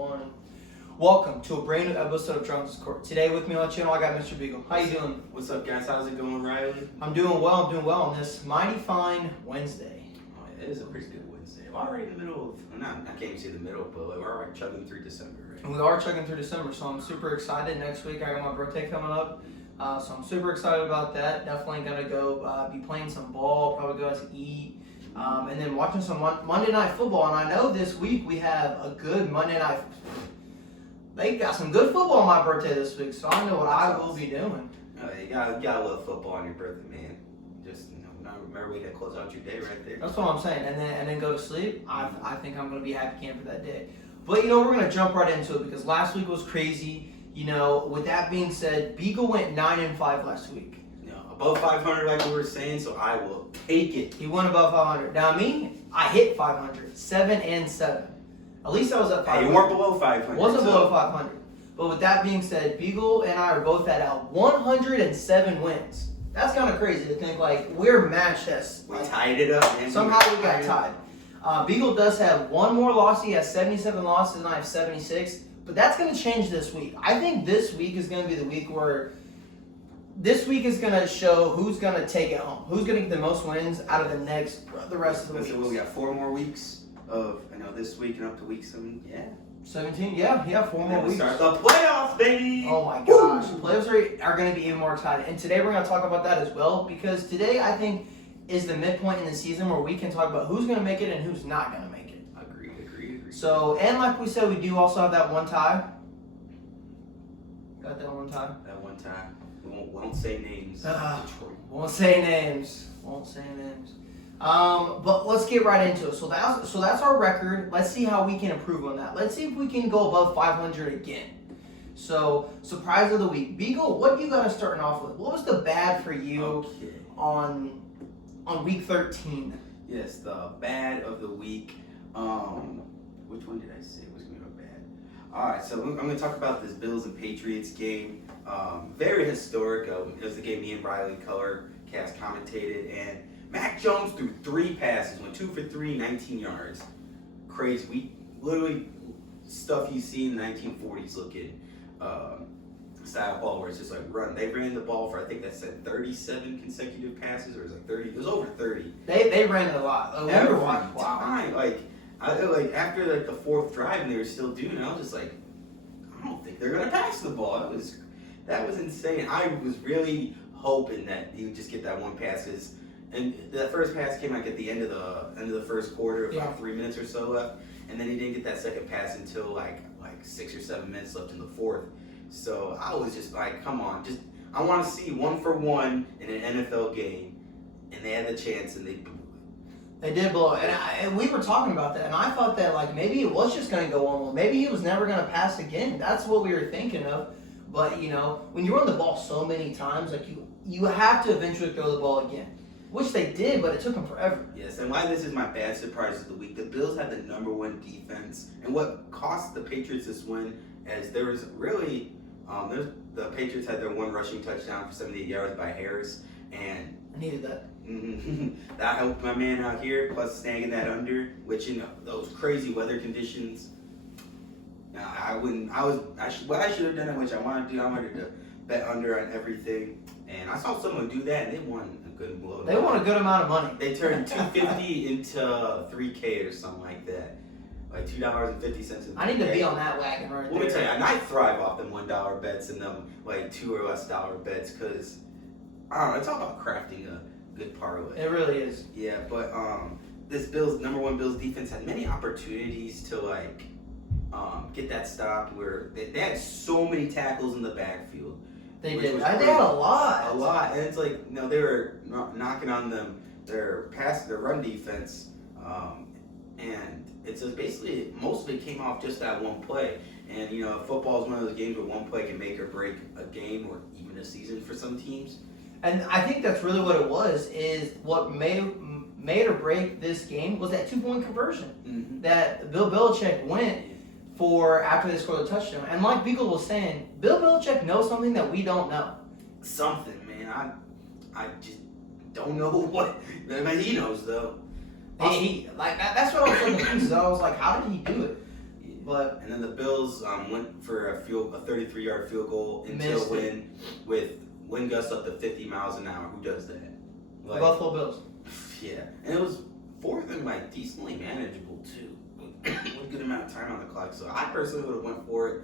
1. Welcome to a brand new episode of Drunks Court. Today with me on the channel, I got Mr. Beagle. How you doing? What's up, guys? How's it going, Riley? I'm doing well. On this mighty fine Wednesday. Oh, it is a pretty good Wednesday. We're already in the middle of, I can't even say the middle, but we're already chugging through December, right? And we are chugging through December, so I'm super excited. Next week, I got my birthday coming up, so I'm super excited about that. Definitely gonna go be playing some ball, probably go out to eat. And then watching some Monday Night Football. And I know this week we have a good Monday Night. They got some good football on my birthday this week, so I know what I will be doing. You gotta love football on your birthday, man. Just remember way to close out your day right there. That's what I'm saying. And then go to sleep. I think I'm gonna be happy camper that day. But we're gonna jump right into it because last week was crazy. With that being said, Beagle went 9-5 last week. Above 500, like we were saying, so I will take it. He went above 500. Now me, I hit 500, 7-7. At least I was at 500. Hey, you weren't below 500. Wasn't below 500. But with that being said, Beagle and I are both at 107 wins. That's kind of crazy to think we're matched. We tied it up, man. Somehow we got tied. Beagle does have one more loss. He has 77 losses and I have 76. But that's going to change this week. I think this week is going to be the week where this week is going to show who's going to take it home. Who's going to get the most wins out of the rest of the weeks. We got 4 more weeks of, this week and up to week 7. Yeah. 17? Yeah, 4 more weeks. Start the playoffs, baby! Oh my gosh. The playoffs are going to be even more exciting. And today we're going to talk about that as well because today I think is the midpoint in the season where we can talk about who's going to make it and who's not going to make it. Agreed. So, and like we said, we do also have that one tie. Got that one tie? That one time. We won't say names. Detroit. Won't say names. But let's get right into it. So that's our record. Let's see how we can improve on that. Let's see if we can go above 500 again. So, surprise of the week. Beagle, what do you got us starting off with? What was the bad for you on week 13? Yes, the bad of the week. Which one did I say was going to be bad? All right, so I'm going to talk about this Bills and Patriots game. Very historic. It was the game me and Riley Color cast commentated, and Mac Jones threw 3 passes, went 2 for 3, 19 yards. Crazy. We literally stuff you see in the 1940s looking style ball where it's just run. They ran the ball for, I think that said 37 consecutive passes, or it was 30. It was over 30. They ran it a lot. Every time. After the 4th drive and they were still doing it, I was just I don't think they're gonna pass the ball. That was insane. I was really hoping that he would just get that one pass. And the first pass came at the end of the first quarter, about 3 minutes or so left, and then he didn't get that second pass until like 6 or 7 minutes left in the 4th. So I was just come on, I want to see 1 for 1 in an NFL game, and they had the chance and they blew it. They did blow it, and we were talking about that, and I thought that maybe it was just going to go on. Maybe he was never going to pass again. That's what we were thinking of. But when you run the ball so many times, you have to eventually throw the ball again. Which they did, but it took them forever. Yes, and why this is my bad surprise of the week. The Bills had the #1 defense, and what cost the Patriots this win is there was really, the Patriots had their 1 rushing touchdown for 78 yards by Harris, and I needed that. That helped my man out here, plus snagging that under, which in those crazy weather conditions, what I should have done, which I wanted to do, I wanted to bet under on everything, and I saw someone do that, and they won a good blow. They won a good amount of money. They turned $250 into $3K or something like that, like $2.50. I need to be on that wagon right there. Let me tell you, and I thrive off them $1 bets and them $2 or less bets, because I don't know, it's all about crafting a good parlay. It really is. Yeah, but this #1 Bills defense had many opportunities to get that stopped, where they had so many tackles in the backfield. They did. They had a lot. A lot, and it's they were knocking on them their run defense, and it's just basically most of it came off just that one play. And football is one of those games where one play can make or break a game or even a season for some teams. And I think that's really what it was. Is what made or break this game was that 2-point conversion that Bill Belichick went for after they scored the touchdown. And like Beagle was saying, Bill Belichick knows something that we don't know. Something, man. I just don't know what. I mean, he knows though. That's what I was looking at. So I was like, how did he do it? But and then the Bills went for a 33-yard field goal into a win with wind gusts up to 50 miles an hour. Who does that? Like, Buffalo Bills. Yeah, and it was for them like decently manageable too, with a good amount of time on the clock. So I personally would have went for it,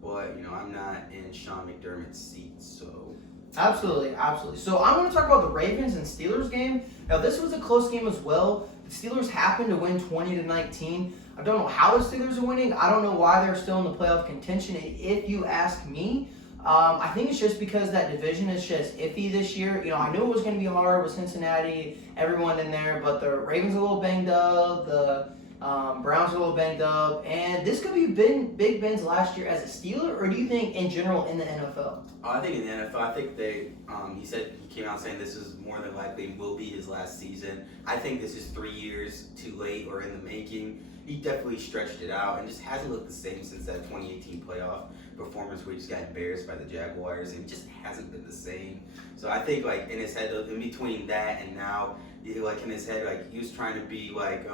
but I'm not in Sean McDermott's seat, so. Absolutely. So I'm going to talk about the Ravens and Steelers game. Now this was a close game as well. The Steelers happened to win 20-19. I don't know how the Steelers are winning. I don't know why they're still in the playoff contention. If you ask me, I think it's just because that division is just iffy this year. I knew it was going to be hard with Cincinnati, everyone in there, but the Ravens are a little banged up. The Browns are a little banged up, and this could be Big Ben's last year as a Steeler, or do you think in general in the NFL? I think in the NFL, I think he came out saying this is more than likely will be his last season. I think this is 3 years too late or in the making. He definitely stretched it out and just hasn't looked the same since that 2018 playoff performance where he just got embarrassed by the Jaguars and just hasn't been the same. So I think like in his head, in between that and now, like in his head, like he was trying to be like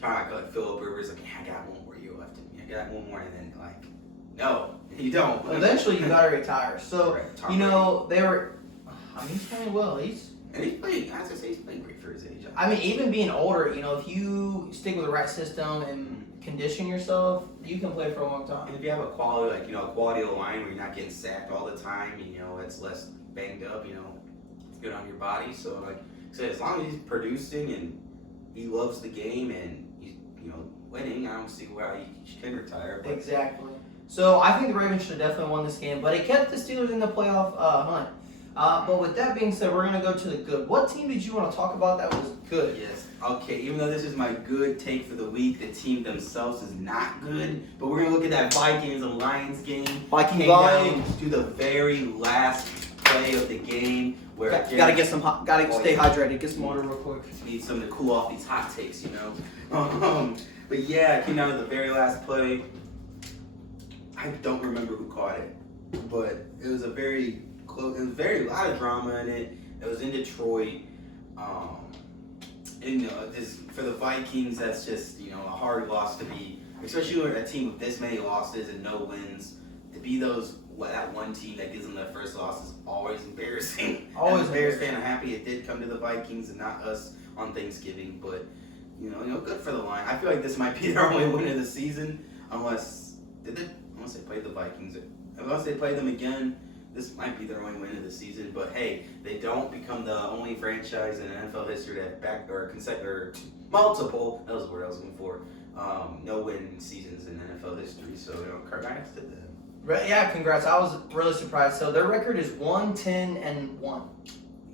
trying to like Phillip Rivers, like I got one more year left in me. I got one more, and then like no, you don't. Eventually, you gotta retire. So right, they were. He's playing well. He's playing. As I say, he's playing great for his age. Even being older, if you stick with the right system and condition yourself, you can play for a long time. And if you have a quality, quality of line where you're not getting sacked all the time, it's less banged up. It's good on your body. So like I said, as long as he's producing and he loves the game and he's winning, I don't see why he can retire. But. Exactly. So I think the Ravens should have definitely won this game, but it kept the Steelers in the playoff hunt. But with that being said, we're going to go to the good. What team did you want to talk about that was good? Yes. Okay, even though this is my good take for the week, the team themselves is not good. But we're going to look at that Vikings and Lions game. Vikings down to the very last play of the game. Where gotta stay hydrated. Get some water real quick. Need something to cool off these hot takes, But yeah, it came down to the very last play. I don't remember who caught it, but it was a very close. It was a lot of drama in it. It was in Detroit. Just for the Vikings, that's just a hard loss to be, especially when a team with this many losses and no wins. To be that one team that gives them their first loss is always embarrassing. Always As a Bears fan, I'm happy it did come to the Vikings and not us on Thanksgiving. But good for the line. I feel like this might be their only win of the season, unless they played the Vikings. Unless they play them again, this might be their only win of the season. But hey, they don't become the only franchise in NFL history to have multiple. That was the word I was looking for. No-win seasons in NFL history. So congrats to them. Right, yeah, congrats. I was really surprised. So their record is 1-10-1.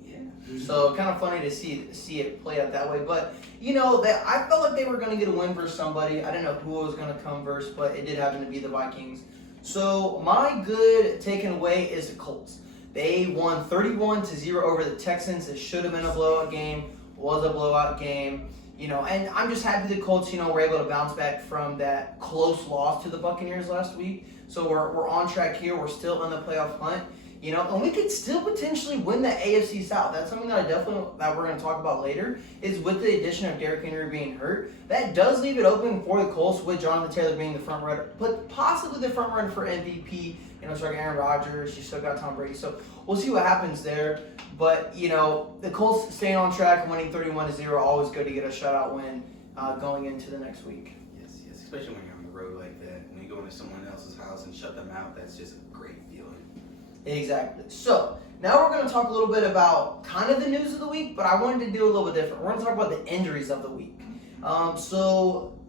Yeah. So kind of funny to see it play out that way. But I felt like they were going to get a win versus somebody. I didn't know who was going to come versus, but it did happen to be the Vikings. So my good taken away is the Colts. They won 31-0 over the Texans. It should have been a blowout game. Was a blowout game. And I'm just happy the Colts, were able to bounce back from that close loss to the Buccaneers last week. So we're on track here. We're still in the playoff hunt, and we could still potentially win the AFC South. That's something that we're going to talk about later. Is with the addition of Derrick Henry being hurt, that does leave it open for the Colts with Jonathan Taylor being the front runner, but possibly the front runner for MVP. It's like Aaron Rodgers. You still got Tom Brady, so we'll see what happens there. But the Colts staying on track and winning 31-0, always good to get a shutout win going into the next week. Yes, especially when you're on the road like that. When you go into someone else's house and shut them out, that's just a great feeling. Exactly. So now we're going to talk a little bit about kind of the news of the week, but I wanted to do a little bit different. We're going to talk about the injuries of the week.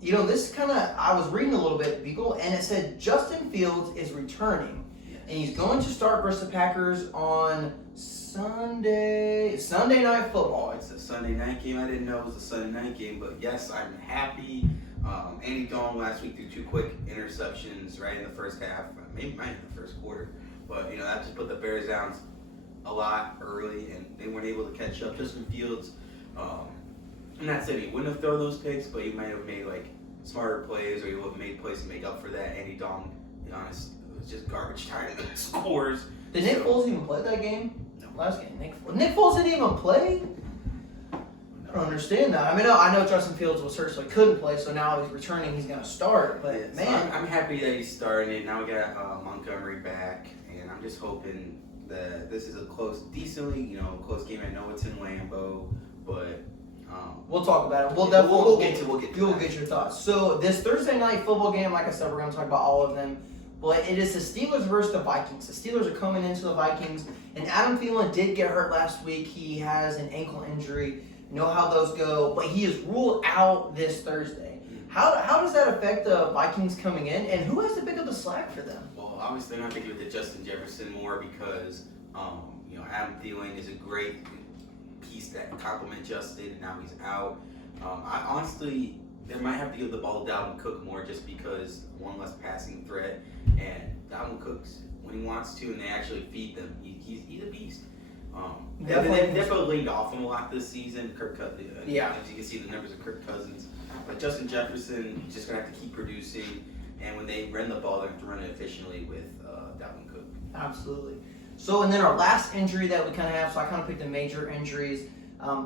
This kind of, I was reading a little bit, Beagle, and it said Justin Fields is returning. And he's going to start versus the Packers on Sunday Night Football. It's a Sunday night game. I didn't know it was a Sunday night game, but yes, I'm happy. Andy Dalton last week threw 2 quick interceptions right in the first half, maybe in the first quarter. But that just put the Bears down a lot early, and they weren't able to catch up. Justin Fields, I'm not saying he wouldn't have thrown those picks, but he might have made smarter plays, or he would have made plays to make up for that. Andy Dalton, to be honest, it was just garbage time scores. Did Nick Foles even play that game? No. Last game, Nick Foles didn't even play? I don't understand that. I mean, I know Justin Fields was hurt, so he couldn't play. So now he's returning. He's going to start. But Yeah, man, so I'm happy that he's starting it. Now we got Montgomery back, and I'm just hoping that this is a decently close game. I know it's in Lambeau, but we'll talk about it. We'll get to You'll get your thoughts. So this Thursday night football game, like I said, we're going to talk about all of them. But it is the Steelers versus the Vikings. The Steelers are coming into the Vikings, and Adam Thielen did get hurt last week. He has an ankle injury. You know how those go, but he is ruled out this Thursday. How does that affect the Vikings coming in, and who has to pick up the slack for them? Well, obviously they're going to give it to Justin Jefferson more because Adam Thielen is a great piece that complement Justin, and now he's out. I honestly, they might have to give the ball to Dalvin Cook more just because one less passing threat, and Dalvin Cook's when he wants to, and they actually feed them. He's a beast. They've both leaned off him a lot this season. Kirk Cousins, as you can see the numbers of Kirk Cousins, but Justin Jefferson is just gonna have to keep producing, and when they run the ball, they have to run it efficiently with Dalvin Cook. Absolutely. So, and then our last injury that we kind of have, so I kind of picked the major injuries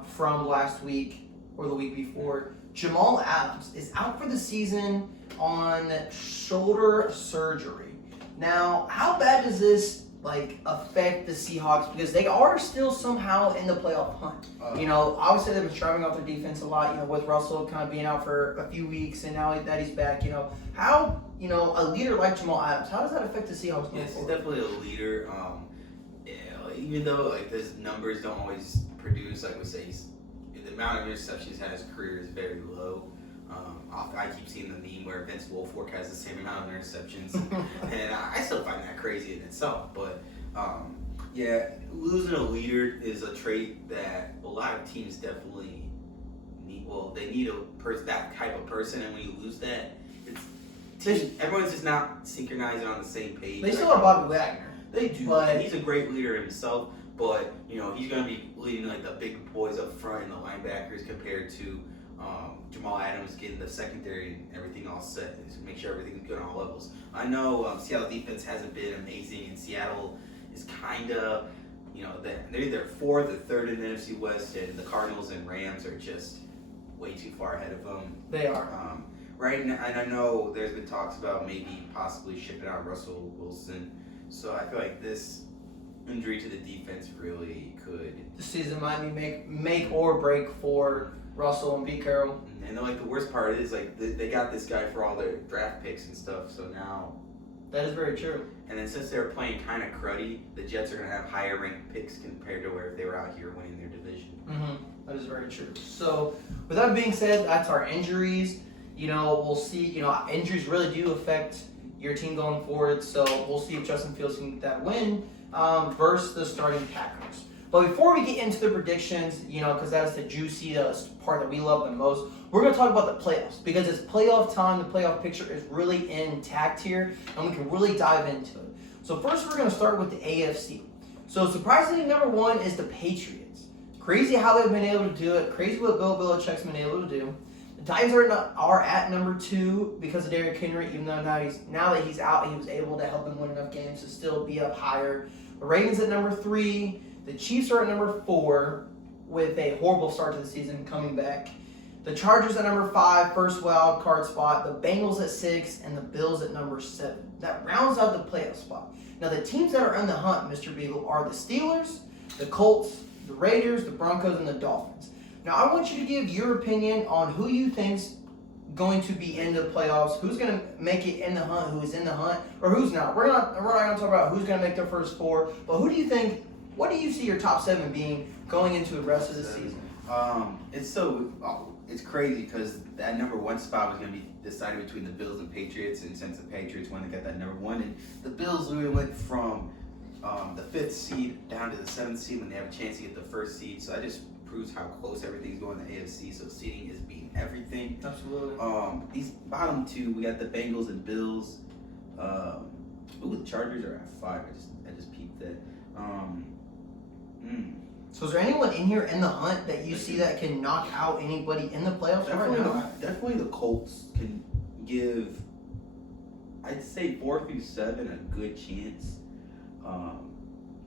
from last week or the week before. Jamal Adams is out for the season on shoulder surgery. Now, how bad does this affect the Seahawks, because they are still somehow in the playoff hunt? Obviously they've been struggling off their defense a lot, with Russell kind of being out for a few weeks, and now that he's back, how, a leader like Jamal Adams, how does that affect the Seahawks? Yes, he's definitely a leader. Even though his numbers don't always produce, like we say, the amount of interceptions he's had in his career is very low. I keep seeing the meme where Vince Wilfork has the same amount of interceptions, and I still find that crazy in itself. But losing a leader is a trait that a lot of teams definitely need. Well, they need that type of person, and when you lose that, everyone's just not synchronizing on the same page. They still have Bobby Wagner. They do, but he's a great leader himself. But he's going to be leading the big boys up front and the linebackers compared to Jamal Adams getting the secondary and everything all set to make sure everything's good on all levels. I know Seattle defense hasn't been amazing, and Seattle is kind of, they're either fourth or third in the NFC West, and the Cardinals and Rams are just way too far ahead of them. They are. Right now, and I know there's been talks about maybe possibly shipping out Russell Wilson, so I feel like this injury to the defense really could. The season might be make or break for Russell and Pete Carroll. And the worst part is they got this guy for all their draft picks and stuff. So now. That is very true. And then since they're playing kind of cruddy, the Jets are going to have higher ranked picks compared to where if they were out here winning their division. Mm-hmm. That is very true. So with that being said, that's our injuries. We'll see. Injuries really do affect your team going forward. So we'll see if Justin Fields can get that win versus the starting Packers. But before we get into the predictions, because that's the juicy part that we love the most, we're going to talk about the playoffs, because it's playoff time. The playoff picture is really intact here, and we can really dive into it. So first, we're going to start with the AFC. So surprisingly, number one is the Patriots. Crazy how they've been able to do it. Crazy what Bill Belichick's been able to do. The Titans are at number two because of Derrick Henry, even though now that he's out, he was able to help them win enough games to still be up higher. The Ravens at number three. The Chiefs are at number four with a horrible start to the season coming back. The Chargers at number five, first wild card spot. The Bengals at six, and the Bills at number seven. That rounds out the playoff spot. Now the teams that are in the hunt, Mr. Beagle, are the Steelers, the Colts, the Raiders, the Broncos, and the Dolphins. Now I want you to give your opinion on who you think's going to be in the playoffs, who's going to make it in the hunt, who is in the hunt, or who's not. We're not going to talk about who's going to make their first four, but who do you think? What do you see your top seven being going into the rest of the season? It's crazy because that number one spot was going to be decided between the Bills and Patriots, and since the Patriots won, they got that number one, and the Bills literally went from the fifth seed down to the seventh seed when they have a chance to get the first seed. So that just proves how close everything's going in the AFC. So seeding is beating everything. Absolutely. These bottom two, we got the Bengals and Bills. The Chargers are at five. I just peeped that. So is there anyone in here in the hunt that you see that can knock out anybody in the playoffs right now? Definitely the Colts can give, I'd say 4 through 7 a good chance.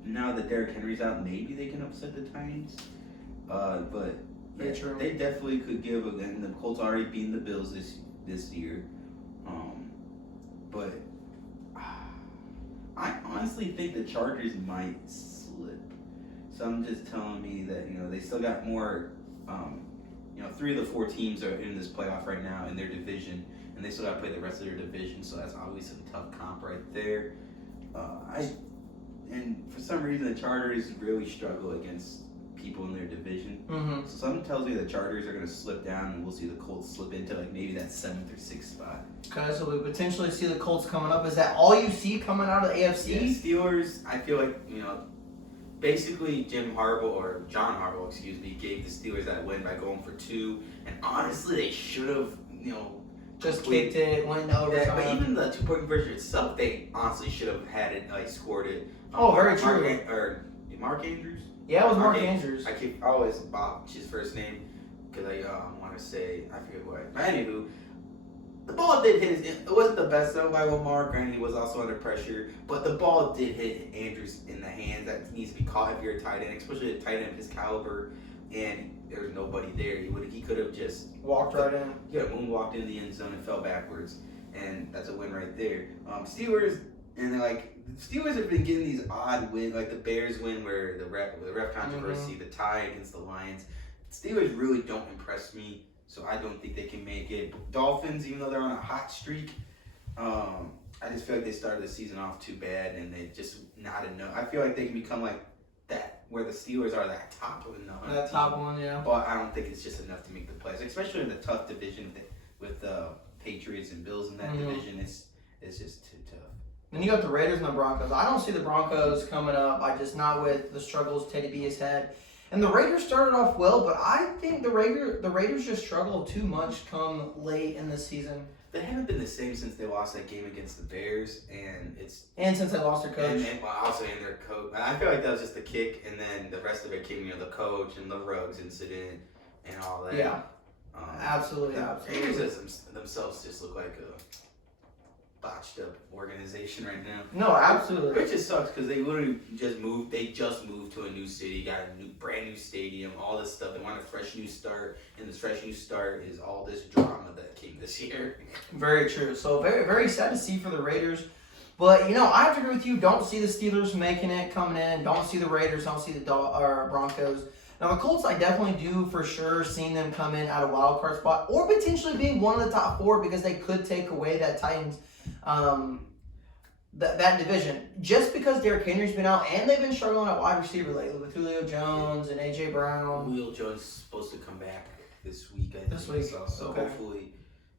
Now that Derrick Henry's out, maybe they can upset the Titans. But Very true. They definitely could give, and the Colts already beaten the Bills this year. But I honestly think the Chargers might slip. Some just telling me that they still got more. 3 of the 4 teams are in this playoff right now in their division, and they still got to play the rest of their division. So that's always a tough comp right there. And for some reason the Chargers really struggle against people in their division. Mm-hmm. So something tells me the Chargers are going to slip down, and we'll see the Colts slip into like maybe that 7th or 6th spot. Okay, so we potentially see the Colts coming up. Is that all you see coming out of the AFC? Yeah, Steelers, I feel like, basically John Harbaugh, gave the Steelers that win by going for 2. And honestly, they should have, just kicked it, went into overtime. Yeah, but even the 2-point conversion itself, they honestly should have had it, scored it. Very true. Mark Andrews? Yeah, it was Mark Andrews. I always botch his first name because I want to say, I forget what. But anywho, the ball did hit it wasn't the best though by Lamar. Granted, he was also under pressure, but the ball did hit Andrews in the hands. That needs to be caught if you're a tight end, especially a tight end of his caliber. And there was nobody there. He could have just walked right in. He could have moonwalked into the end zone and fell backwards, and that's a win right there. Steelers Steelers have been getting these odd wins, like the Bears win where the ref controversy, the tie against the Lions. Steelers really don't impress me, so I don't think they can make it. Dolphins, even though they're on a hot streak, I just feel like they started the season off too bad, and they just not enough. I feel like they can become like that, where the Steelers are that top one. That top one, yeah. But I don't think it's just enough to make the playoffs, especially in the tough division with the Patriots and Bills in that division. It's just too tough. Then you got the Raiders and the Broncos. I don't see the Broncos coming up. Not with the struggles Teddy B has had. And the Raiders started off well, but I think the Raiders just struggled too much come late in the season. They haven't been the same since they lost that game against the Bears, and since they lost their coach. And also in their coach. I feel like that was just the kick, and then the rest of it came, the coach and the Ruggs incident and all that. Yeah, absolutely. The Raiders themselves just look like a botched up organization right now. No, absolutely. Which just sucks because they literally just moved. They just moved to a new city, got a brand new stadium, all this stuff. They want a fresh new start, and this fresh new start is all this drama that came this year. Very true. So very, very sad to see for the Raiders. But I have to agree with you. Don't see the Steelers making it, coming in. Don't see the Raiders. Don't see the Broncos. Now the Colts, I definitely do for sure seeing them come in at a wild card spot, or potentially being one of the top 4 because they could take away that Titans. That division, just because Derrick Henry's been out and they've been struggling at wide receiver lately with Julio Jones and AJ Brown. Julio Jones is supposed to come back this week, I think. This week, so okay. Hopefully,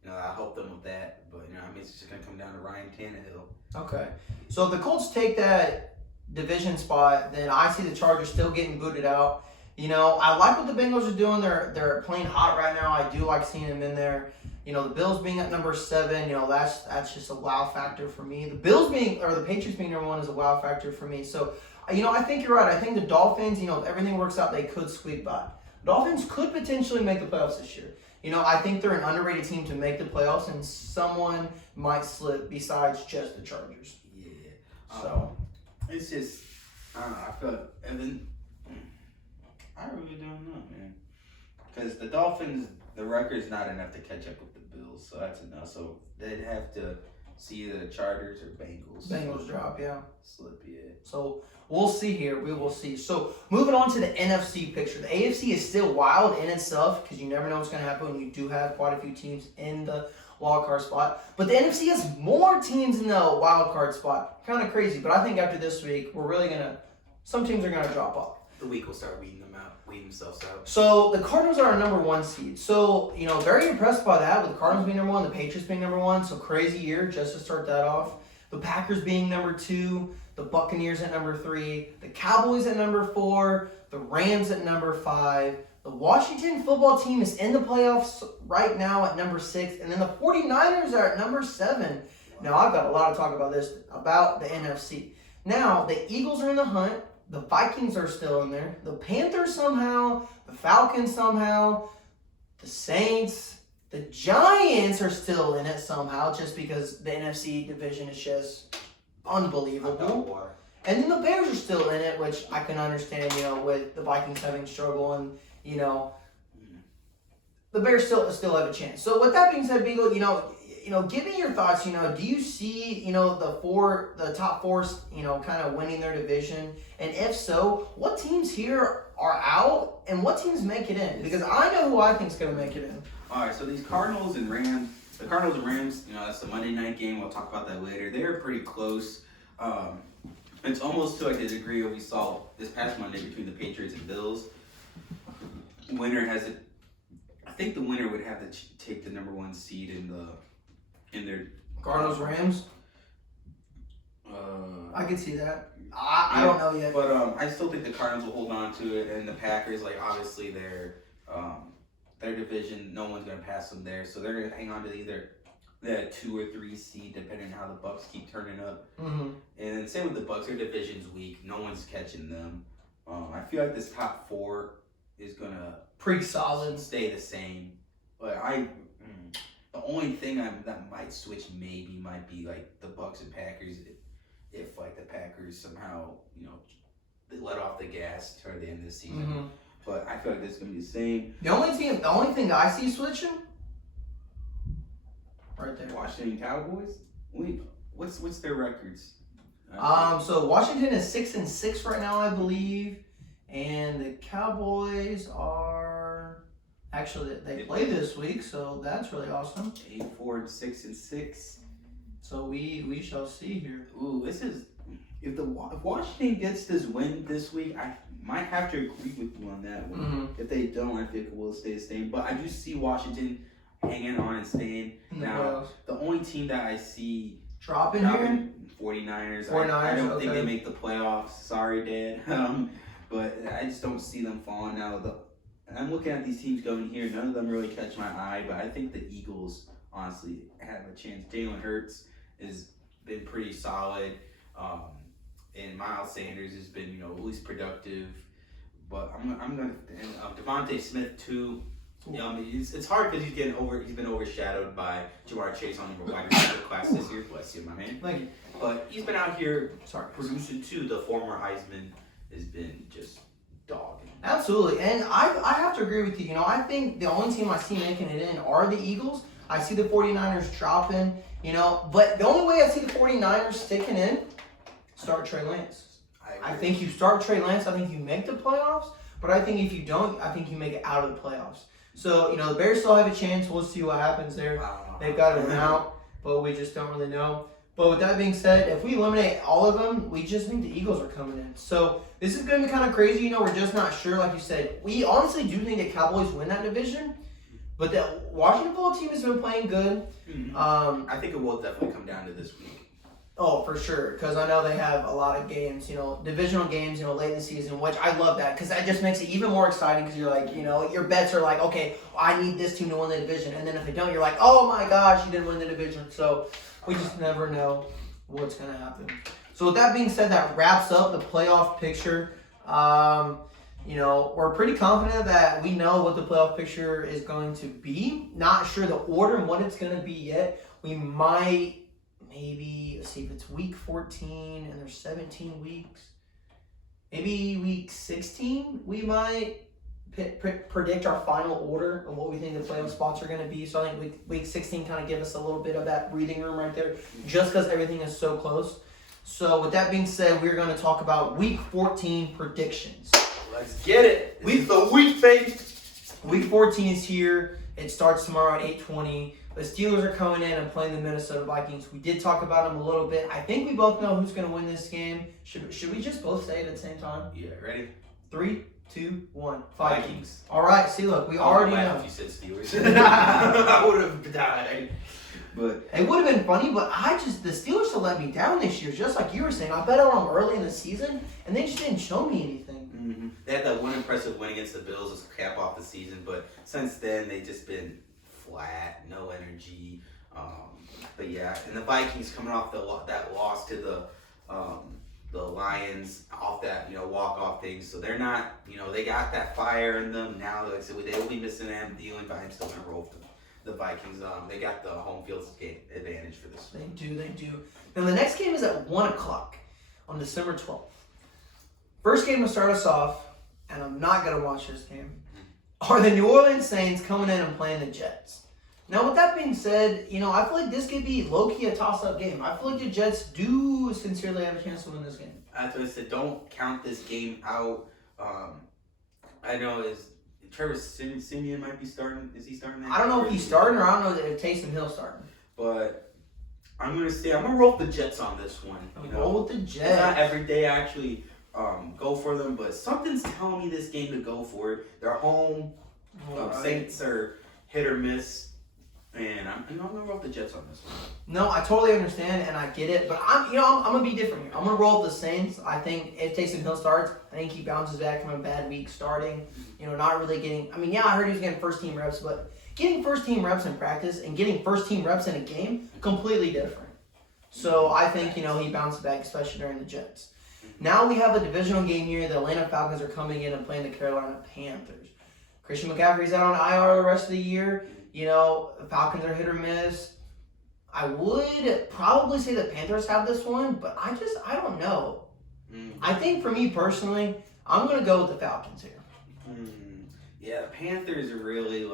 I help them with that. But it's just gonna come down to Ryan Tannehill. Okay, so if the Colts take that division spot, then I see the Chargers still getting booted out. I like what the Bengals are doing. They're playing hot right now. I do like seeing them in there. The Bills being at number 7, that's just a wow factor for me. The Patriots being number 1 is a wow factor for me. So, I think you're right. I think the Dolphins, if everything works out, they could squeak by. Dolphins could potentially make the playoffs this year. I think they're an underrated team to make the playoffs, and someone might slip besides just the Chargers. Yeah. So, it's just, I don't know. I feel like, and then, I really don't know, man. Because the Dolphins, the record's not enough to catch up with the Bills, so that's enough. So they'd have to see either the Chargers or Bengals. Bengals drop, yeah. Slip, yeah. So we'll see here. We will see. So moving on to the NFC picture. The AFC is still wild in itself because you never know what's going to happen when you do have quite a few teams in the wild card spot. But the NFC has more teams in the wild card spot. Kind of crazy. But I think after this week, some teams are going to drop off. The week will start weeding themselves out. So the Cardinals are our number 1 seed. So, very impressed by that with the Cardinals being number 1, the Patriots being number 1. So crazy year just to start that off. The Packers being number 2, the Buccaneers at number 3, the Cowboys at number 4, the Rams at number 5. The Washington football team is in the playoffs right now at number 6. And then the 49ers are at number 7. Now, I've got a lot to talk about the NFC. Now, the Eagles are in the hunt. The Vikings are still in there. The Panthers somehow. The Falcons somehow. The Saints. The Giants are still in it somehow just because the NFC division is just unbelievable. And then the Bears are still in it, which I can understand, with the Vikings having struggle and, the Bears still have a chance. So with that being said, Beagle, give me your thoughts. Do you see, the top four, kind of winning their division? And if so, what teams here are out and what teams make it in? Because I know who I think is going to make it in. All right, so these Cardinals and Rams, that's the Monday night game. We'll talk about that later. They're pretty close. It's almost to like the degree of we saw this past Monday between the Patriots and Bills. Winner has it. I think the winner would have to take the number 1 seed in their Cardinals Rams. I can see that. I don't know yet. But I still think the Cardinals will hold on to it, and the Packers, like obviously their division, no one's gonna pass them there, so they're gonna hang on to either the 2 or 3 seed, depending on how the Bucks keep turning up. Mm-hmm. And same with the Bucks, their division's weak, no one's catching them. I feel like this top 4 is gonna pretty solid, stay the same. But the only thing that might switch might be like the Bucks and Packers. If like the Packers somehow, they let off the gas toward the end of the season. Mm-hmm. But I feel like this is gonna be the same. The only thing I see switching, right there. Washington Cowboys. What's their records? So Washington is 6-6 right now, I believe, and the Cowboys are actually they play this week, so that's really awesome. 8-4 and 6-6. So we shall see here. Ooh, this is if Washington gets this win this week, I might have to agree with you on that one. Mm-hmm. If they don't, I think it will stay the same. But I do see Washington hanging on and staying. Now, the only team that I see dropping here, 49ers. 49ers. I don't okay. think they make the playoffs. Sorry, Dad. But I just don't see them falling now. I'm looking at these teams going here. None of them really catch my eye, but I think the Eagles honestly have a chance. Jalen Hurts has been pretty solid, and Miles Sanders has been at least productive. But I'm gonna and Devontae Smith too. It's hard because he's been overshadowed by Jamar Chase on the wide receiver class this year. Bless you, my man. Thank you. But he's been out here producing too. The former Heisman has been just dogging. Absolutely, and I have to agree with you. I think the only team I see making it in are the Eagles. I see the 49ers dropping, but the only way I see the 49ers sticking in, start Trey Lance. I think you start Trey Lance, I think you make the playoffs, but I think if you don't, I think you make it out of the playoffs. So, the Bears still have a chance. We'll see what happens there. They've got to win out, but we just don't really know. But with that being said, if we eliminate all of them, we just think the Eagles are coming in. So this is going to be kind of crazy. We're just not sure. Like you said, we honestly do think the Cowboys win that division. But the Washington football team has been playing good. Mm-hmm. I think it will definitely come down to this week. Oh, for sure. Because I know they have a lot of games, divisional games, late in the season, which I love that. Because that just makes it even more exciting because you're like, your bets are like, okay, I need this team to win the division. And then if they don't, you're like, oh my gosh, you didn't win the division. So we just never know what's going to happen. So with that being said, that wraps up the playoff picture. We're pretty confident that we know what the playoff picture is going to be. Not sure the order and what it's going to be yet. We might let's see if it's week 14 and there's 17 weeks. Maybe week 16, we might predict our final order of what we think the playoff spots are going to be. So I think week 16 kind of give us a little bit of that breathing room right there, just because everything is so close. So with that being said, we're going to talk about week 14 predictions. Let's get it. Week 14 is here. It starts tomorrow at 8:20. The Steelers are coming in and playing the Minnesota Vikings. We did talk about them a little bit. I think we both know who's going to win this game. Should we just both say it at the same time? Yeah, ready? 3, 2, 1. Vikings. All right. See, look, we already know. If you said Steelers, I would have died. But it would have been funny, but the Steelers have let me down this year, just like you were saying. I bet on them early in the season, and they just didn't show me anything. Mm-hmm. They had that one impressive win against the Bills to cap off the season, but since then they've just been flat, no energy. But yeah, and the Vikings coming off that loss to the Lions off that walk-off thing, so they're not they got that fire in them now. Like I said, they will be missing them dealing, but I'm still gonna roll with them. The Vikings, they got the home field advantage for this. They do. Now the next game is at 1 o'clock on December 12th. First game to start us off, and I'm not gonna watch this game. are the New Orleans Saints coming in and playing the Jets. Now, with that being said, I feel like this could be low-key a toss-up game. I feel like the Jets do sincerely have a chance to win this game. That's what I said. Don't count this game out. I know Trevor Simeon might be starting. Is he starting that? I don't know if he's starting or I don't know if Taysom Hill's starting. But I'm gonna roll with the Jets on this one. Roll with the Jets. Not every day I actually go for them, but something's telling me this game to go for it. They're home. Saints are hit or miss. And I'm gonna roll with the Jets on this one. No, I totally understand and I get it, but I'm gonna be different here. I'm gonna roll with the Saints. I think if Taysom Hill starts, I think he bounces back from a bad week starting. Not really getting. I heard he was getting first team reps, but getting first team reps in practice and getting first team reps in a game completely different. So I think he bounces back, especially during the Jets. Now we have a divisional game here. The Atlanta Falcons are coming in and playing the Carolina Panthers. Christian McCaffrey's out on IR the rest of the year. The Falcons are hit or miss. I would probably say the Panthers have this one, but I don't know. I think for me personally, I'm going to go with the Falcons here. Yeah, the Panthers are really,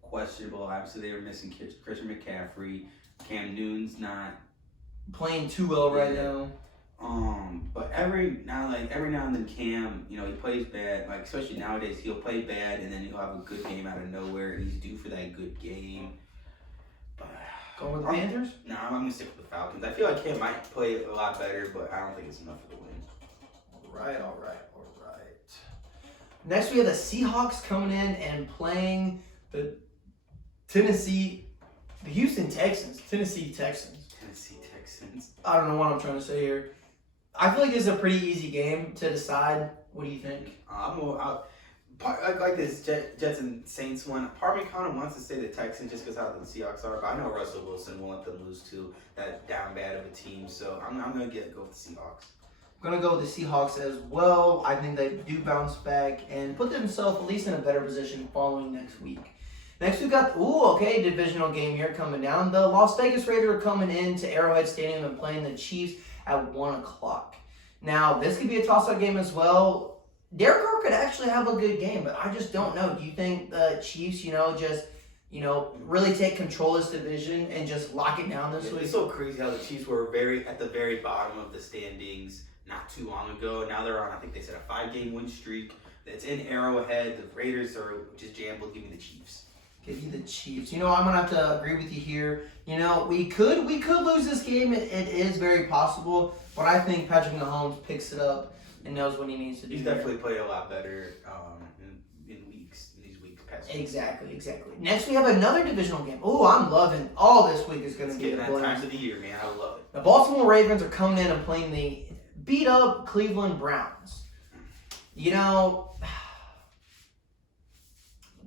questionable. Obviously, they were missing Christian McCaffrey. Cam Newton's not playing too well right now. But every now and then Cam, he plays bad. Especially nowadays, he'll play bad and then he'll have a good game out of nowhere, and he's due for that good game. But going with the Panthers? No, I'm gonna stick with the Falcons. I feel like Cam might play a lot better, but I don't think it's enough for the win. All right. Next, we have the Seahawks coming in and playing the Houston Texans. Tennessee Texans. I don't know what I'm trying to say here. I feel like this is a pretty easy game to decide. What do you think? Like this Jets and Saints one. Part of me kind of wants to say the Texans just because how the Seahawks are, but I know Russell Wilson won't let them lose to that down bad of a team, so I'm going to go with the Seahawks. I'm going to go with the Seahawks as well. I think they do bounce back and put themselves at least in a better position following next week. Next, we've got, divisional game here coming down. The Las Vegas Raiders are coming into Arrowhead Stadium and playing the Chiefs at 1 o'clock. Now, this could be a toss-up game as well. Derek Carr could actually have a good game, but I just don't know. Do you think the Chiefs, really take control of this division and just lock it down this week? It's so crazy how the Chiefs were at the very bottom of the standings not too long ago. Now they're on, I think they said, a 5-game win streak. It's in Arrowhead. The Raiders are just jambled. Give me the Chiefs. Give you the Chiefs. I'm gonna have to agree with you here. We could lose this game. It is very possible, but I think Patrick Mahomes picks it up and knows what he needs to do. He's definitely played a lot better in these weeks past. Exactly. Next, we have another divisional game. I'm loving all this week is gonna be that time of the year, man. I love it. The Baltimore Ravens are coming in and playing the beat up Cleveland Browns.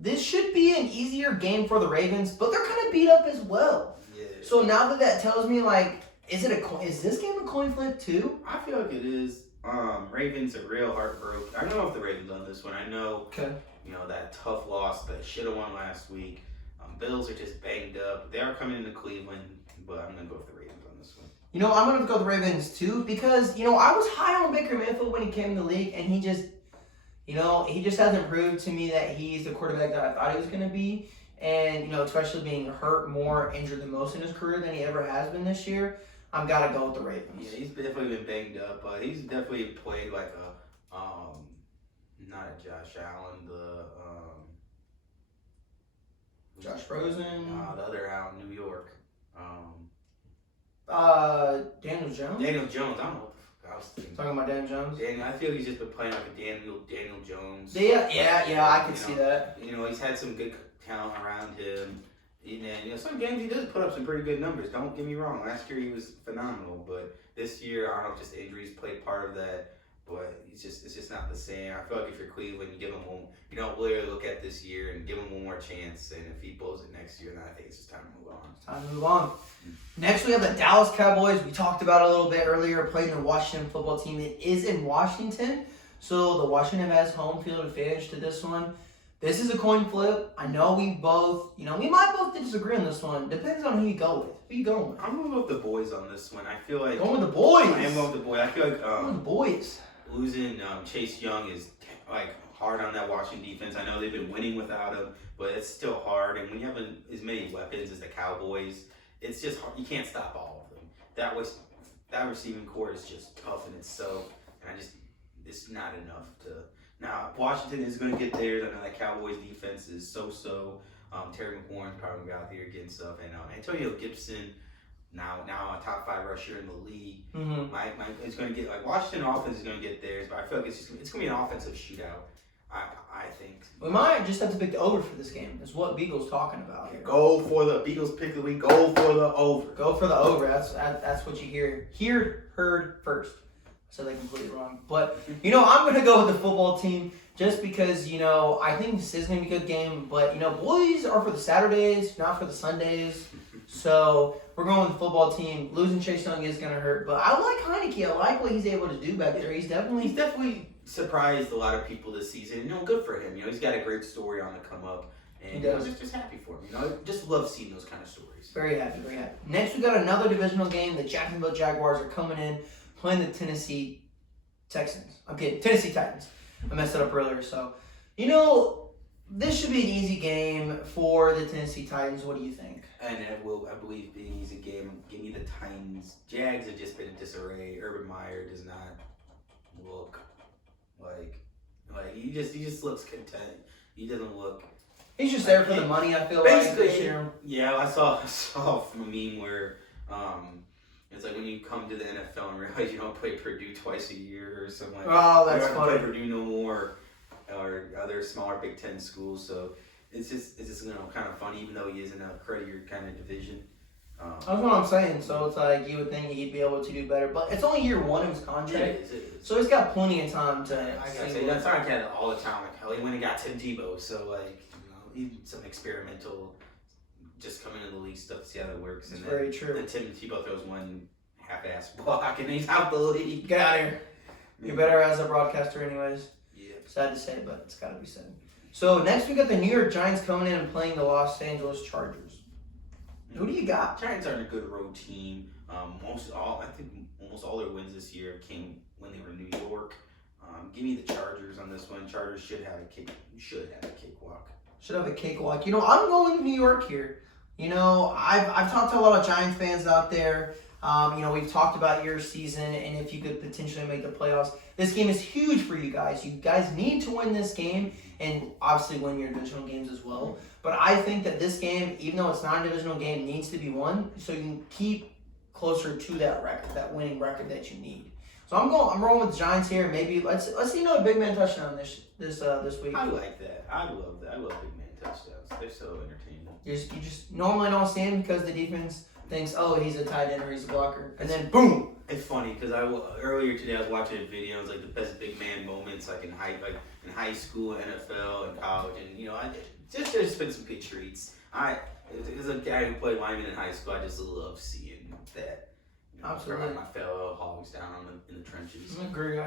This should be an easier game for the Ravens, but they're kind of beat up as well. Yeah. So now that tells me, is this game a coin flip too? I feel like it is. Ravens are real heartbroken. I don't know if the Ravens on this one. I know, that tough loss that should have won last week. Bills are just banged up. They are coming into Cleveland, but I'm going to go with the Ravens on this one. I'm going to go with the Ravens too because, I was high on Baker Mayfield when he came in the league, and he just hasn't proved to me that he's the quarterback that I thought he was going to be. And, especially being hurt more, injured the most in his career than he ever has been this year, I've got to go with the Ravens. Yeah, he's definitely been banged up. He's definitely played like not a Josh Allen, Josh Rosen. The other out in New York. Daniel Jones? Daniel Jones, I don't know what the fuck I was thinking. Talking about Daniel Jones? I feel he's just been playing like a Daniel Jones. Yeah, I can see that. He's had some good talent around him. And some games he does put up some pretty good numbers. Don't get me wrong. Last year he was phenomenal, but this year I don't know if just injuries played part of that. But it's just not the same. I feel like if you're Cleveland, you don't literally look at this year and give him one more chance. And if he blows it next year, then I think it's just time to move on. It's time to move on. Next, we have the Dallas Cowboys. We talked about it a little bit earlier, playing the Washington football team. It is in Washington, so the Washington has home field advantage to this one. This is a coin flip. I know we might both disagree on this one. Depends on who you go with. Who you going with? I'm going with the boys on this one. I feel like going with the boys. I am going with the boys. I feel like going with the boys. Losing Chase Young is like hard on that Washington defense. I know they've been winning without him, but it's still hard. And when you have as many weapons as the Cowboys, it's just hard. You can't stop all of them. That receiving core is just tough, and it's not enough to. Now Washington is going to get theirs. I know that Cowboys defense is so. Terry McLaurin's probably going to be out there getting stuff, and Antonio Gibson. Now a top 5 rusher in the league. It's going to get like Washington offense is going to get theirs, but I feel like it's going to be an offensive shootout. I think we might just have to pick the over for this game. Is what Beagle's talking about. Yeah, go for the Beagles pick the week. Go for the over. Go for the over. That's what you heard first. So they're completely wrong. But I'm going to go with the football team just because I think this is going to be a good game. But boys are for the Saturdays, not for the Sundays. So we're going with the football team. Losing Chase Young is going to hurt, but I like Heineke. I like what he's able to do back there. He's definitely surprised a lot of people this season. Good for him. He's got a great story on the come up, and just happy for him. Just love seeing those kind of stories. Very happy, very happy. Next, we got another divisional game. The Jacksonville Jaguars are coming in playing the Tennessee Texans. I'm kidding, Tennessee Titans. I messed it up earlier. So, this should be an easy game for the Tennessee Titans. What do you think? And it will, I believe, be an easy game. Give me the Titans. Jags have just been in disarray. Urban Meyer does not look like he just looks content. He doesn't look. He's just there for the money. I feel basically, like this year. Yeah, I saw from a meme where it's like when you come to the NFL and realize you don't play Purdue twice a year or something like that. Oh, that's funny. You don't funny. play Purdue no more, or other smaller Big Ten schools. So it's just kind of funny, even though he is in a prettier kind of division. That's what I'm saying. So it's like you would think he'd be able to do better, but it's only year 1 of his contract. Yeah, it is. So he's got plenty of time to. I gotta say that's not kind of all the time. Like hell, he went and got Tim Tebow. So some experimental, just coming into the league stuff to see how that works. It's very true. Then Tim Tebow throws one half-ass block and he's out the league. Get out of here. You're better as a broadcaster, anyways. Yeah. Sad to say, but it's got to be said. So next we got the New York Giants coming in and playing the Los Angeles Chargers. Who do you got? Giants are a good road team. I think almost all their wins this year came when they were in New York. Give me the Chargers on this one. Chargers should have a cakewalk. Should have a cakewalk. I'm going to New York here. I've talked to a lot of Giants fans out there. We've talked about your season and if you could potentially make the playoffs. This game is huge for you guys. You guys need to win this game and obviously win your divisional games as well. But I think that this game, even though it's not a divisional game, needs to be won so you can keep closer to that record, that winning record that you need. So I'm rolling with the Giants here. Maybe let's see a big man touchdown this week. I like that. I love that. I love big man touchdowns. They're so entertaining. You just normally don't see him because the defense thinks, oh, he's a tight end or he's a blocker, and then boom. It's funny because earlier today I was watching a video. It was like the best big man moments, like in high school, NFL, and college, and there's been some good treats. As a guy who played lineman in high school, I just love seeing that. Absolutely. My fellow hogs down in the trenches. I agree.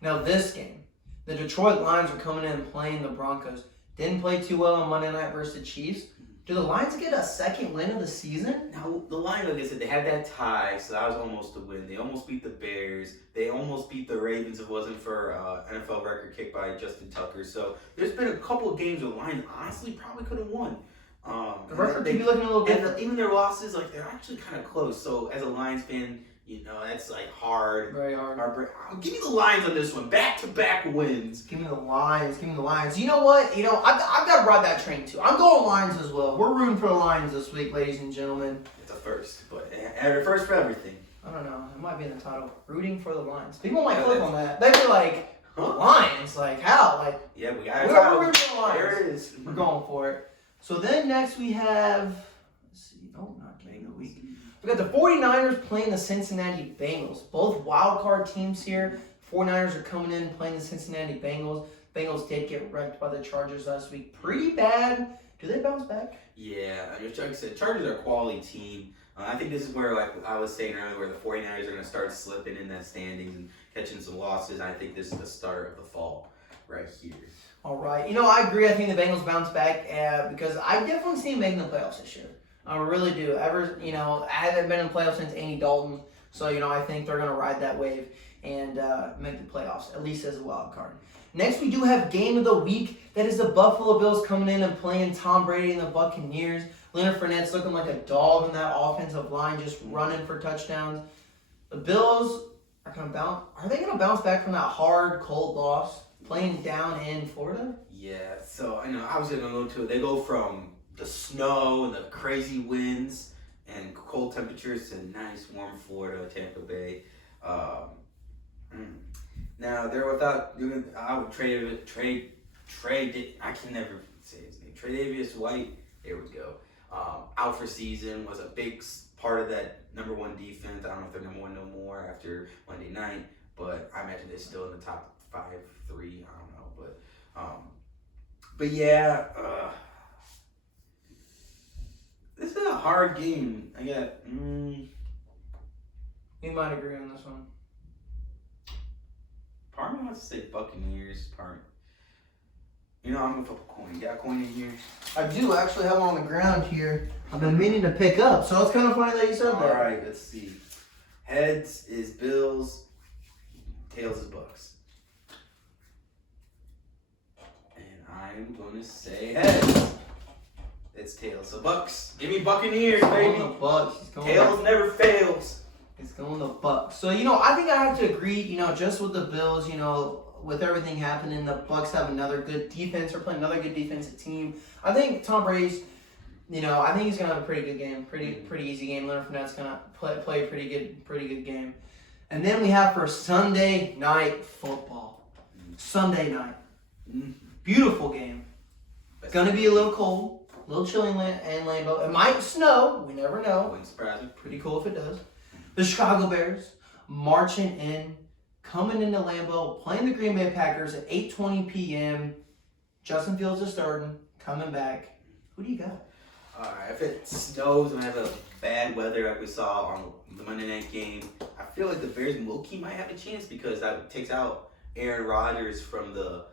Now this game, the Detroit Lions are coming in and playing the Broncos. Didn't play too well on Monday night versus the Chiefs. Do the Lions get a second win of the season? Now, the Lions, like I said, they had that tie, so that was almost a win. They almost beat the Bears. They almost beat the Ravens if it wasn't for NFL record kick by Justin Tucker. So there's been a couple of games where the Lions honestly probably could have won. The record could be looking a little different. And even their losses, they're actually kind of close. So as a Lions fan, that's hard. Very hard. Give me the Lions on this one. Back-to-back wins. Give me the Lions. You know what? I've got to ride that train too. I'm going Lions as well. We're rooting for the Lions this week, ladies and gentlemen. It's a first, but a first for everything. I don't know. It might be in the title. Rooting for the Lions. People might click on that. They'd be like, Lions? Like, how? Yeah, we got it. We're rooting for the Lions. There it is. We're going for it. So then next we have, let's see, not game of the week. We got the 49ers playing the Cincinnati Bengals. Both wild card teams here. 49ers are coming in playing the Cincinnati Bengals. Bengals did get wrecked by the Chargers last week. Pretty bad. Do they bounce back? Yeah, like I said, Chargers are a quality team. I think this is where, like I was saying earlier, where the 49ers are going to start slipping in that standings and catching some losses. I think this is the start of the fall right here. All right. I agree. I think the Bengals bounce back because I definitely see them making the playoffs this year. I really do. I haven't been in the playoffs since Andy Dalton. So, I think they're going to ride that wave and make the playoffs, at least as a wild card. Next, we do have game of the week. That is the Buffalo Bills coming in and playing Tom Brady and the Buccaneers. Leonard Fournette's looking like a dog in that offensive line, just running for touchdowns. The Bills are going to bounce. Are they going to bounce back from that hard, cold loss playing down in Florida? Yeah, so I was going to go to it. They go from the snow and the crazy winds and cold temperatures to nice, warm Florida, Tampa Bay. Now they're without. I would trade. I can never say his name. Tre'Davious White. There we go. Out for season, was a big part of that number one defense. I don't know if they're number one no more after Monday night, but I imagine they're still in the top 5-3. I don't know, but yeah. This is a hard game. I got. We might agree on this one. Part of me wants to say Buccaneers. I'm gonna flip a coin. You got a coin in here? I do actually have one on the ground here. I've been meaning to pick up, so it's kind of funny that you said that. All right, let's see. Heads is Bills. Tails is Bucks. And I'm gonna say heads. It's tails. So Bucks. Give me Buccaneers, baby. The Bucks. Tails never fails. It's going the Bucks. So, I think I have to agree, just with the Bills, with everything happening, the Bucks have another good defense. They're playing another good defensive team. I think Tom Brady's, I think he's going to have a pretty good game. Pretty easy game. Leonard Fournette's going to play a pretty good game. And then we have for Sunday night football. Sunday night. Beautiful game. It's going to be a little cold, a little chilly in Lambeau. It might snow. We never know. Wouldn't surprise me. Pretty cool if it does. The Chicago Bears marching in, coming into Lambeau, playing the Green Bay Packers at 8:20 p.m. Justin Fields is starting, coming back. Who do you got? If it snows and we have a bad weather like we saw on the Monday night game, I feel like the Bears low-key might have a chance because that takes out Aaron Rodgers from the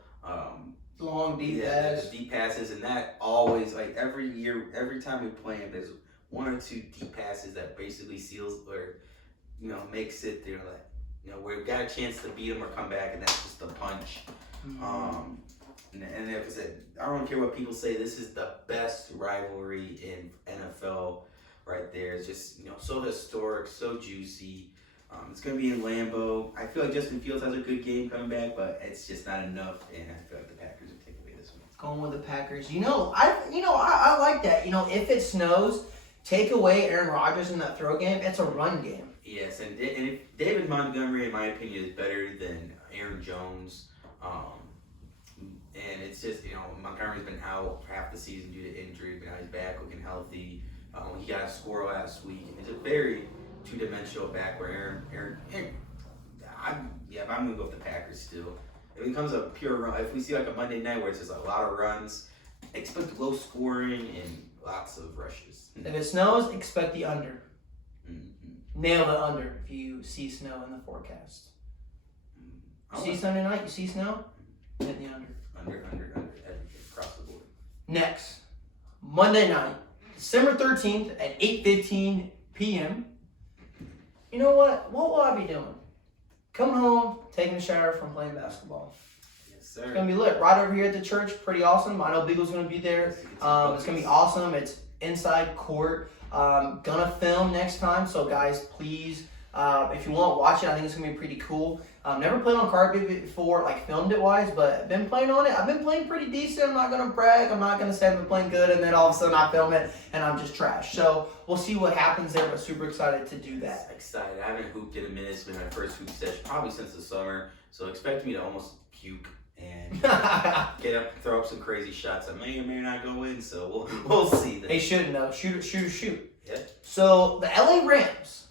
long deep the deep passes, and that always, like every year, every time we play him, there's one or two deep passes that basically seals or makes it we've got a chance to beat them or come back, and that's just a punch. And like I said, I don't care what people say, this is the best rivalry in NFL right there. It's just so historic, so juicy. It's going to be in Lambeau. I feel like Justin Fields has a good game coming back, but it's just not enough, and I feel like the Packers will take away this one. Going with the Packers. I like that. If it snows, take away Aaron Rodgers in that throw game. It's a run game. Yes, and if David Montgomery, in my opinion, is better than Aaron Jones. And it's just, Montgomery's been out for half the season due to injury, but now he's back looking healthy. He got a score last week. It's a very two-dimensional back where I'm going to go with the Packers still. If it becomes a pure run, if we see like a Monday night where it's just a lot of runs, expect low scoring and lots of rushes. If it snows, expect the under. Nail the under if you see snow in the forecast. See Sunday night, you see snow, hit the under. Under, everything across the board. Next, Monday night, December 13th at 8:15 p.m. You know what? What will I be doing? Coming home, taking a shower from playing basketball. Yes, sir. It's going to be lit. Right over here at the church, pretty awesome. I know Beagle's going to be there. It's going to be awesome. It's inside court. Gonna film next time, so guys, please, if you want to watch it, I think it's gonna be pretty cool. Never played on carpet before, like filmed it wise, but been playing on it. I've been playing pretty decent. I'm not gonna brag. I'm not gonna say I've been playing good, and then all of a sudden I film it and I'm just trash. So we'll see what happens there, but super excited to do that. Excited. I haven't hooped in a minute. It's been my first hoop session probably since the summer, so expect me to almost puke and get up and throw up some crazy shots that may or may not go in, so we'll see. They shouldn't though. Shoot. Yeah. So the LA Rams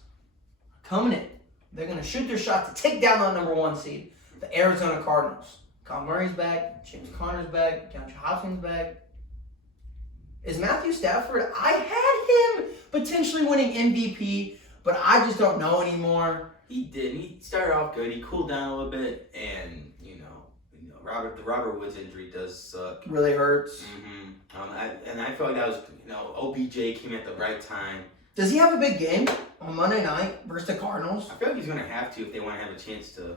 coming in. They're going to shoot their shot to take down that number one seed, the Arizona Cardinals. Kyle Murray's back. James Conner's back. DeAndre Hopkins back. Is Matthew Stafford? I had him potentially winning MVP, but I just don't know anymore. He did. He started off good. He cooled down a little bit, and the Robert Woods injury does suck. Really hurts. I feel like that was OBJ came at the right time. Does he have a big game on Monday night versus the Cardinals? I feel like he's going to have to if they want to have a chance to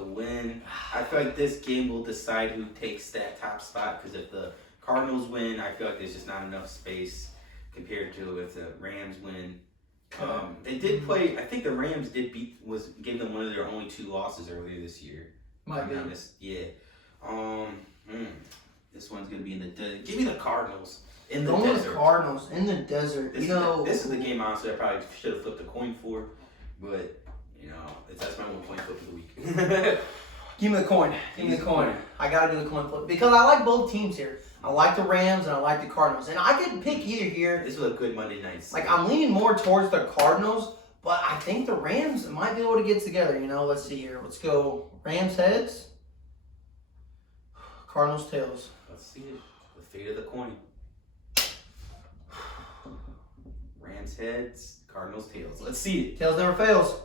win. I feel like this game will decide who takes that top spot because if the Cardinals win, I feel like there's just not enough space compared to if the Rams win. They did play. I think the Rams gave them one of their only 2 losses earlier this year. Might be. Yeah. This one's gonna be in the desert. Give me the Cardinals in the Going with desert. the Cardinals in the desert. This is the game honestly I probably should have flipped a coin for, but that's my one coin flip of the week. Give me the coin. Give me the coin. I gotta do the coin flip because I like both teams here. I like the Rams and I like the Cardinals, and I could pick either here. This was a good Monday night. Like I'm leaning more towards the Cardinals, but I think the Rams might be able to get together. Let's see here. Let's go Rams heads, Cardinals tails. Let's see it. The fate of the coin. Rams heads, Cardinals tails. Let's see it. Tails never fails.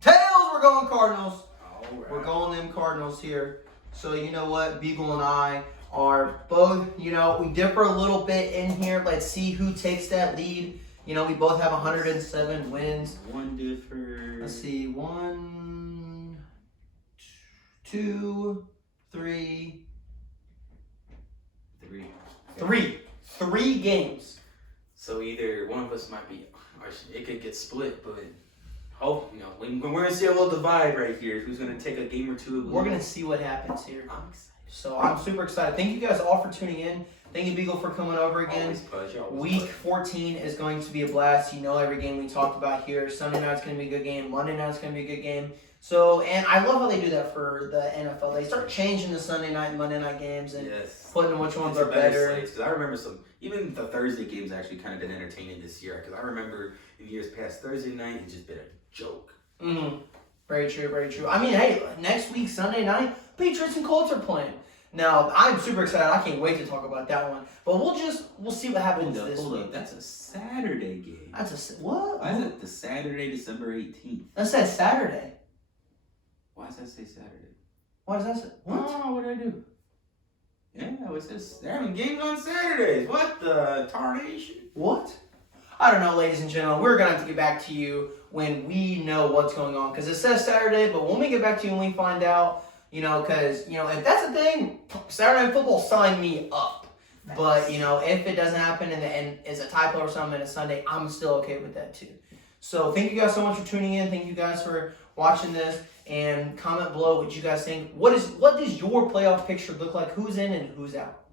Tails, we're going Cardinals. All right. We're going them Cardinals here. So you know what? Beagle and I are both, we differ a little bit in here. Let's see who takes that lead. We both have 107 wins. One differ. Let's see. 1, 2, 3. 3 games. So either one of us might be, or it could get split, but we're gonna see a little divide right here. Who's gonna take a game or two? We're gonna see what happens here. I'm excited. So I'm super excited. Thank you guys all for tuning in. Thank you, Beagle, for coming over again. Week 14 is going to be a blast. Every game we talked about here. Sunday night's going to be a good game. Monday night's going to be a good game. So, and I love how they do that for the NFL. They start changing the Sunday night and Monday night games and putting which ones are better. Because I remember even the Thursday games actually kind of been entertaining this year. Because I remember in years past, Thursday night has just been a joke. Very true, very true. I mean, hey, next week, Sunday night, Patriots and Colts are playing. Now, I'm super excited. I can't wait to talk about that one. But we'll see what happens this week. That's a Saturday game. What? Why is it the Saturday, December 18th? That says Saturday. Why does that say Saturday? Why does that say? What? Oh, what did I do? Yeah, it says they're having games on Saturdays. What the tarnation? What? I don't know, ladies and gentlemen. We're going to have to get back to you when we know what's going on. Because it says Saturday, but when we get back to you when we find out, because, if that's the thing, Saturday Night Football, sign me up. But, if it doesn't happen and it's a typo or something and it's Sunday, I'm still okay with that too. So thank you guys so much for tuning in. Thank you guys for watching this. And comment below what you guys think. What does your playoff picture look like? Who's in and who's out?